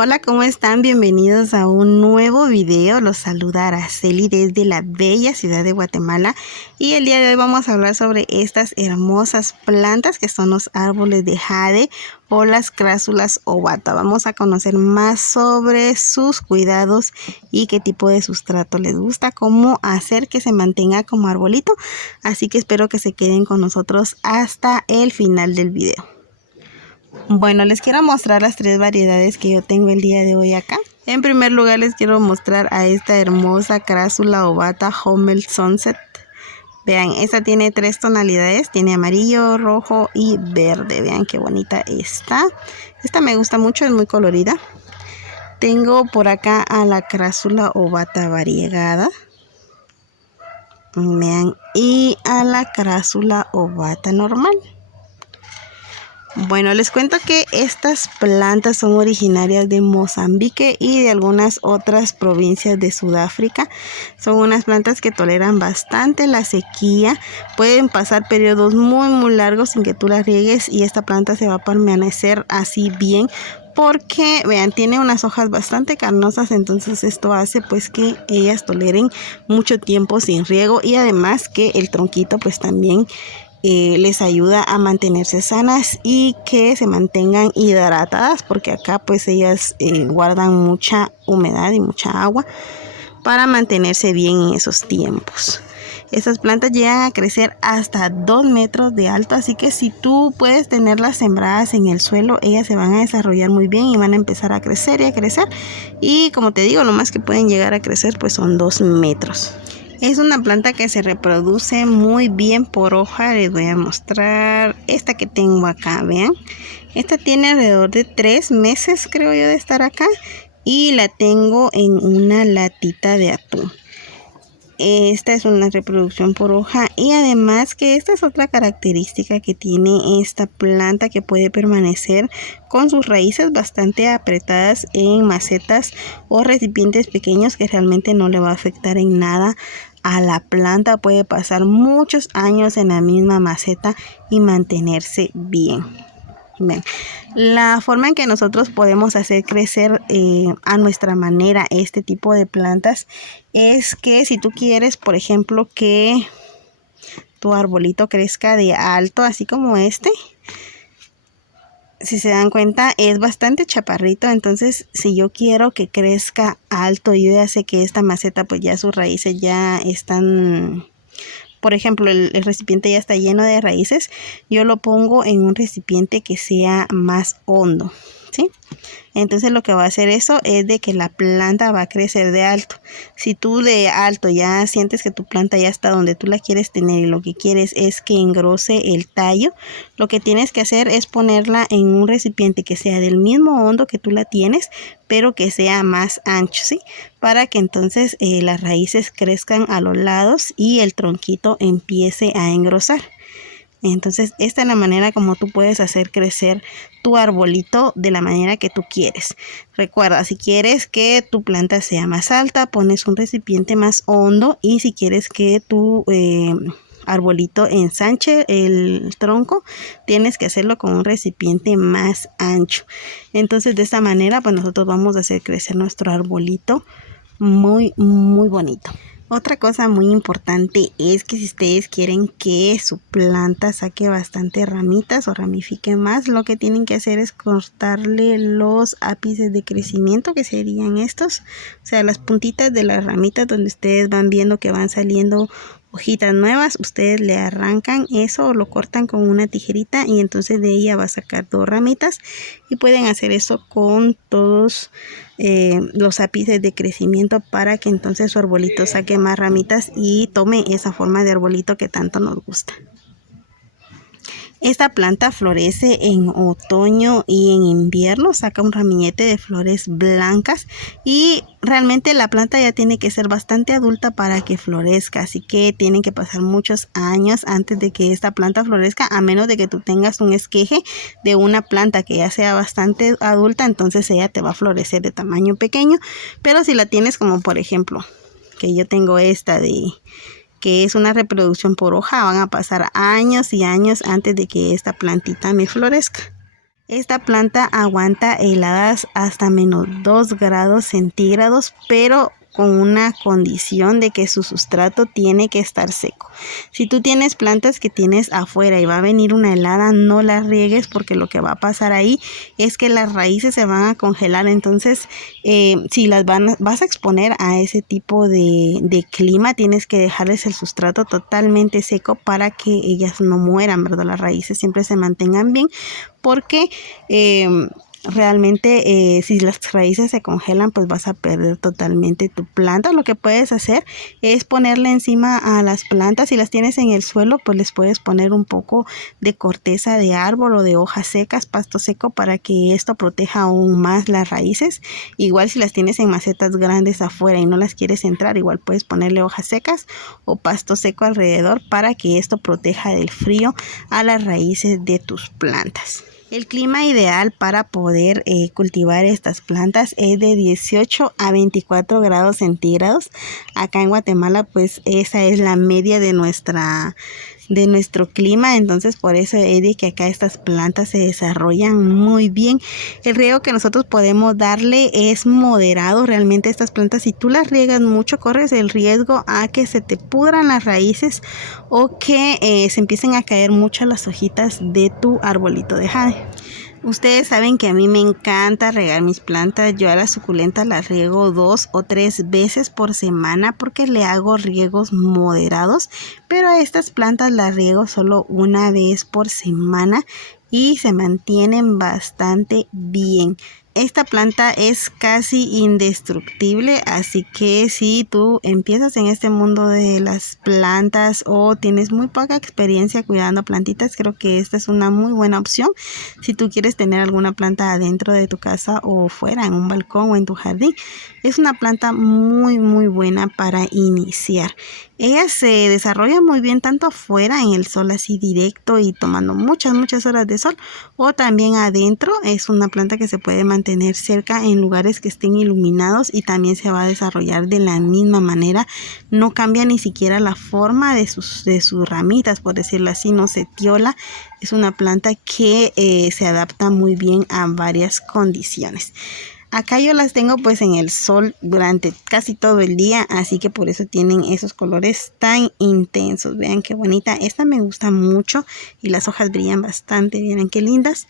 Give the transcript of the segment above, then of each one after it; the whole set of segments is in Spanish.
Hola, ¿cómo están? Bienvenidos a un nuevo video. Los saluda Araceli desde la bella ciudad de Guatemala. Y el día de hoy vamos a hablar sobre estas hermosas plantas que son los árboles de jade o las crásulas ovata. Vamos a conocer más sobre sus cuidados y qué tipo de sustrato les gusta, cómo hacer que se mantenga como arbolito. Así que espero que se queden con nosotros hasta el final del video. Bueno, les quiero mostrar las tres variedades que yo tengo el día de hoy acá. En primer lugar les quiero mostrar a esta hermosa crásula ovata Hummel Sunset. Vean, esta tiene tres tonalidades, tiene amarillo, rojo y verde. Vean qué bonita está. Esta me gusta mucho, es muy colorida. Tengo por acá a la crásula ovata variegada. Vean, y a la crásula ovata normal. Bueno, les cuento que estas plantas son originarias de Mozambique y de algunas otras provincias de Sudáfrica. Son unas plantas que toleran bastante la sequía. Pueden pasar periodos muy largos sin que tú las riegues y esta planta se va a permanecer así bien. Porque, vean, tiene unas hojas bastante carnosas, entonces esto hace pues que ellas toleren mucho tiempo sin riego y además que el tronquito pues también les ayuda a mantenerse sanas y que se mantengan hidratadas, porque acá pues ellas guardan mucha humedad y mucha agua para mantenerse bien en esos tiempos. Estas plantas llegan a crecer hasta 2 metros de alto, así que si tú puedes tenerlas sembradas en el suelo, ellas se van a desarrollar muy bien y van a empezar a crecer y a crecer. Y como te digo, lo más que pueden llegar a crecer pues son 2 metros. Es una planta que se reproduce muy bien por hoja. Les voy a mostrar esta que tengo acá, vean. Esta tiene alrededor de 3 meses, creo yo, de estar acá. Y la tengo en una latita de atún. Esta es una reproducción por hoja y además que esta es otra característica que tiene esta planta, que puede permanecer con sus raíces bastante apretadas en macetas o recipientes pequeños, que realmente no le va a afectar en nada a la planta. Puede pasar muchos años en la misma maceta y mantenerse bien. Bien. La forma en que nosotros podemos hacer crecer a nuestra manera este tipo de plantas es que si tú quieres, por ejemplo, que tu arbolito crezca de alto, así como este, si se dan cuenta es bastante chaparrito, entonces si yo quiero que crezca alto, yo ya sé que esta maceta pues ya sus raíces ya están... Por ejemplo, el recipiente ya está lleno de raíces. Yo lo pongo en un recipiente que sea más hondo, ¿sí? Entonces lo que va a hacer eso es de que la planta va a crecer de alto. Si tú de alto ya sientes que tu planta ya está donde tú la quieres tener y lo que quieres es que engrose el tallo, lo que tienes que hacer es ponerla en un recipiente que sea del mismo hondo que tú la tienes, pero que sea más ancho, ¿sí? Para que entonces las raíces crezcan a los lados y el tronquito empiece a engrosar. Entonces esta es la manera como tú puedes hacer crecer tu arbolito de la manera que tú quieres. Recuerda, si quieres que tu planta sea más alta, pones un recipiente más hondo, y si quieres que tu arbolito ensanche el tronco, tienes que hacerlo con un recipiente más ancho. Entonces de esta manera pues nosotros vamos a hacer crecer nuestro arbolito muy bonito. Otra cosa muy importante es que si ustedes quieren que su planta saque bastante ramitas o ramifique más, lo que tienen que hacer es cortarle los ápices de crecimiento, que serían estos, o sea, las puntitas de las ramitas donde ustedes van viendo que van saliendo hojitas nuevas. Ustedes le arrancan eso o lo cortan con una tijerita y entonces de ella va a sacar 2 ramitas, y pueden hacer eso con todos los ápices de crecimiento para que entonces su arbolito saque más ramitas y tome esa forma de arbolito que tanto nos gusta. Esta planta florece en otoño y en invierno, saca un ramillete de flores blancas y realmente la planta ya tiene que ser bastante adulta para que florezca, así que tienen que pasar muchos años antes de que esta planta florezca, a menos de que tú tengas un esqueje de una planta que ya sea bastante adulta, entonces ella te va a florecer de tamaño pequeño. Pero si la tienes como por ejemplo, que yo tengo esta que es una reproducción por hoja, van a pasar años y años antes de que esta plantita me florezca. Esta planta aguanta heladas hasta -2 grados centígrados, pero con una condición de que su sustrato tiene que estar seco. Si tú tienes plantas que tienes afuera y va a venir una helada, no las riegues, porque lo que va a pasar ahí es que las raíces se van a congelar. Entonces, si vas a exponer a ese tipo de clima, tienes que dejarles el sustrato totalmente seco para que ellas no mueran, ¿verdad? Las raíces siempre se mantengan bien, porque realmente si las raíces se congelan, pues vas a perder totalmente tu planta. Lo que puedes hacer es ponerle encima a las plantas. Si las tienes en el suelo, pues les puedes poner un poco de corteza de árbol o de hojas secas, pasto seco, para que esto proteja aún más las raíces. Igual si las tienes en macetas grandes afuera y no las quieres entrar, igual puedes ponerle hojas secas o pasto seco alrededor para que esto proteja del frío a las raíces de tus plantas. El clima ideal para poder cultivar estas plantas es de 18 a 24 grados centígrados. Acá en Guatemala, pues esa es la media de nuestro clima. Entonces por eso es de que acá estas plantas se desarrollan muy bien. El riego que nosotros podemos darle es moderado. Realmente estas plantas, si tú las riegas mucho, corres el riesgo a que se te pudran las raíces o que se empiecen a caer mucho las hojitas de tu arbolito de jade. Ustedes saben que a mí me encanta regar mis plantas. Yo a las suculentas las riego 2 o 3 veces por semana porque le hago riegos moderados, pero a estas plantas las riego solo una vez por semana y se mantienen bastante bien. Esta planta es casi indestructible, así que si tú empiezas en este mundo de las plantas o tienes muy poca experiencia cuidando plantitas, creo que esta es una muy buena opción. Si tú quieres tener alguna planta adentro de tu casa o fuera, en un balcón o en tu jardín, es una planta muy buena para iniciar. Ella se desarrolla muy bien tanto afuera en el sol así directo y tomando muchas horas de sol, o también adentro. Es una planta que se puede mantener cerca en lugares que estén iluminados y también se va a desarrollar de la misma manera. No cambia ni siquiera la forma de sus ramitas, por decirlo así, no se tiola. Es una planta que se adapta muy bien a varias condiciones. Acá yo las tengo pues en el sol durante casi todo el día, así que por eso tienen esos colores tan intensos. Vean qué bonita. Esta me gusta mucho y las hojas brillan bastante. Miren qué lindas.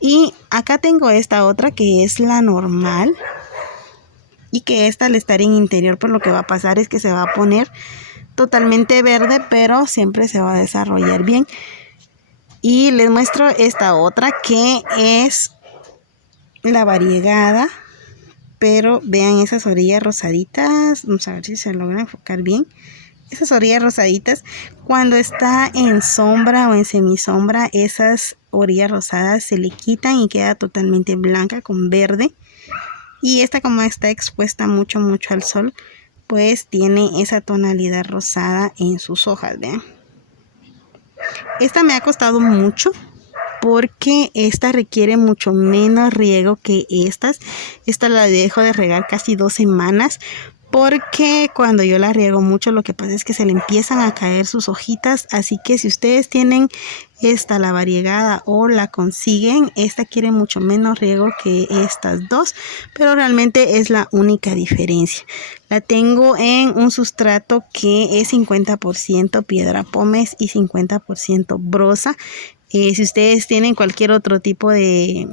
Y acá tengo esta otra que es la normal, y que esta al estar en interior, pues lo que va a pasar es que se va a poner totalmente verde, pero siempre se va a desarrollar bien. Y les muestro esta otra que es la variegada, pero vean esas orillas rosaditas. Vamos a ver si se logra enfocar bien. Esas orillas rosaditas, cuando está en sombra o en semisombra, esas orillas rosadas se le quitan y queda totalmente blanca con verde. Y esta, como está expuesta mucho al sol, pues tiene esa tonalidad rosada en sus hojas. Vean, esta me ha costado mucho porque esta requiere mucho menos riego que estas. Esta la dejo de regar casi 2 semanas, porque cuando yo la riego mucho, lo que pasa es que se le empiezan a caer sus hojitas. Así que si ustedes tienen esta, la variegada, o la consiguen, esta quiere mucho menos riego que estas dos, pero realmente es la única diferencia. La tengo en un sustrato que es 50% piedra pómez y 50% brosa. Si ustedes tienen cualquier otro tipo de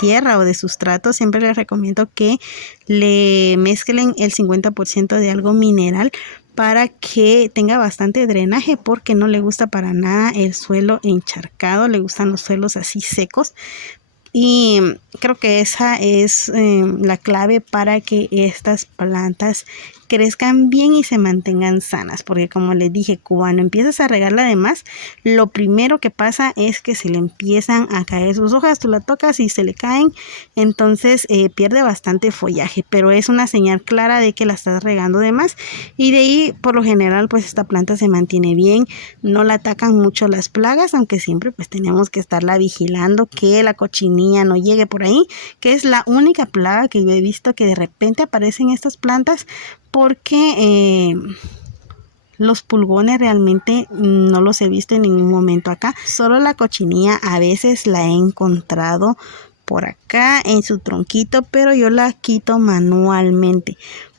tierra o de sustrato, siempre les recomiendo que le mezclen el 50% de algo mineral para que tenga bastante drenaje, porque no le gusta para nada el suelo encharcado, le gustan los suelos así secos. Y creo que esa es la clave para que estas plantas crezcan bien y se mantengan sanas, porque como les dije, cuando empiezas a regarla de más, lo primero que pasa es que se le empiezan a caer sus hojas. Tú la tocas y se le caen, entonces pierde bastante follaje, pero es una señal clara de que la estás regando de más. Y de ahí, por lo general, pues esta planta se mantiene bien, no la atacan mucho las plagas, aunque siempre pues tenemos que estarla vigilando que la cochinilla no llegue por ahí, que es la única plaga que yo he visto que de repente aparece en estas plantas, porque Los pulgones realmente no los he visto en ningún momento acá. Solo la cochinilla a veces la he encontrado por acá en su tronquito, pero yo la quito manualmente.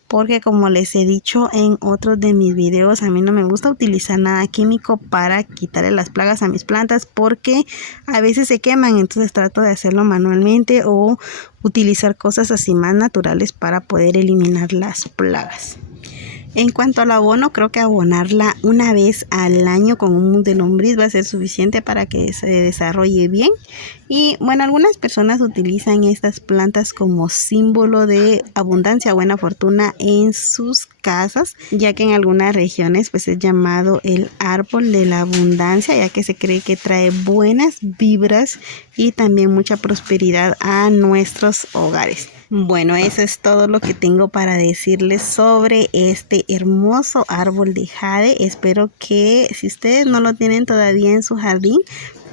Porque como les he dicho en otros de mis videos, a mí no me gusta utilizar nada químico para quitarle las plagas a mis plantas porque a veces se queman, entonces trato de hacerlo manualmente o utilizar cosas así más naturales para poder eliminar las plagas. En cuanto al abono, creo que abonarla una vez al año con un mousse de lombriz va a ser suficiente para que se desarrolle bien. Y bueno, algunas personas utilizan estas plantas como símbolo de abundancia, buena fortuna en sus casas, ya que en algunas regiones pues es llamado el árbol de la abundancia, ya que se cree que trae buenas vibras y también mucha prosperidad a nuestros hogares. Bueno, eso es todo lo que tengo para decirles sobre este hermoso árbol de jade. Espero que si ustedes no lo tienen todavía en su jardín,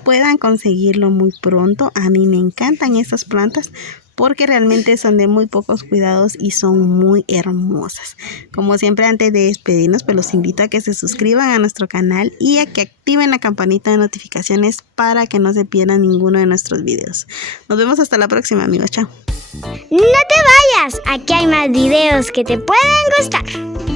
puedan conseguirlo muy pronto. A mí me encantan estas plantas porque realmente son de muy pocos cuidados y son muy hermosas. Como siempre, antes de despedirnos, pues los invito a que se suscriban a nuestro canal y a que activen la campanita de notificaciones para que no se pierdan ninguno de nuestros videos. Nos vemos hasta la próxima, amigos. Chao. No te vayas, aquí hay más videos que te pueden gustar.